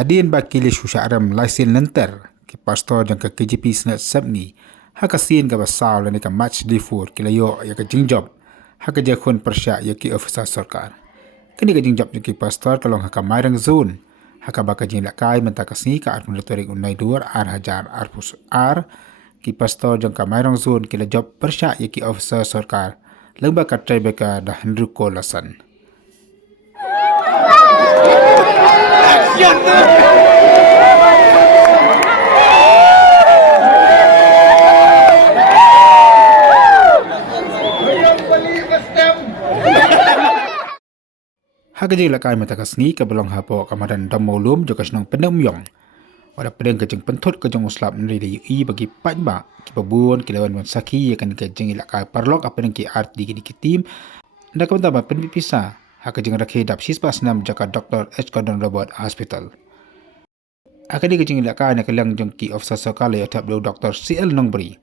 hadin bakili syusyaram laisin lenter ki pastor jang ke KJP snat sabni haka sin ka basal ni ka match difur kilayo ya ka jingjob haka jakun persya ya ki officer sarkar kini ka jingjob ki pastor kalong haka mairang zone haka baka jing lakai mentakasni ka armulatorik unai dur hajar arpus ki pastor jang ka mairang zone kila job persya ya ki officer sarkar lengba ka trebeka dah hendruko lasan Hagajing lakai matakasni ka belong hapo kamaran damolum joka senang penamyong. Wada pedeng kejeng pentut kejeng uslap nri di bagi patba ki babun ki lawan saki akan kejeng lakai parlok apa ki art di tim nda ka taba penpisa hakajing rakhe dap sispas nam jaka Dr. H. Gordon Robert Hospital. Akadi kejeng lakai nak kelang jeng ki officer sakala ya tab Dr. CL Nongbri.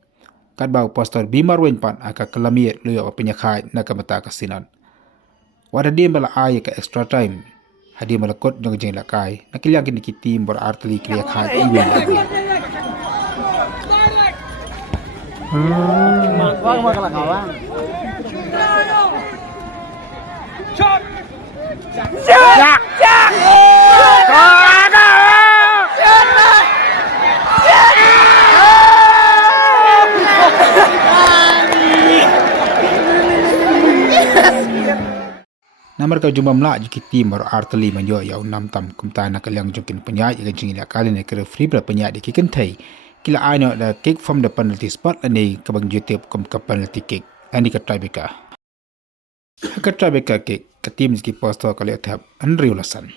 Kadbau pastor Bimar Wenpan aka kelamiat luyo penyakai nak mata kasinan. Wada dia bala ay ka extra time. Hadi malakot jeng jeng lakai. Nakilang kini kitim berarti kliak hai iwen lagi. Wang makan kawan. Shot. Jak. Namar ka jumpa melak jiki tim baru arteli menyo ya unam tam kumta nak kaliang jungkin penyat yang jingila kali nak kira free bela penyat di kikentai kila aino da kick from the penalty spot ani ke bang YouTube kum ke penalty kick ani ke tribeka kick ke tim jiki poster kali atap Andrew Lasan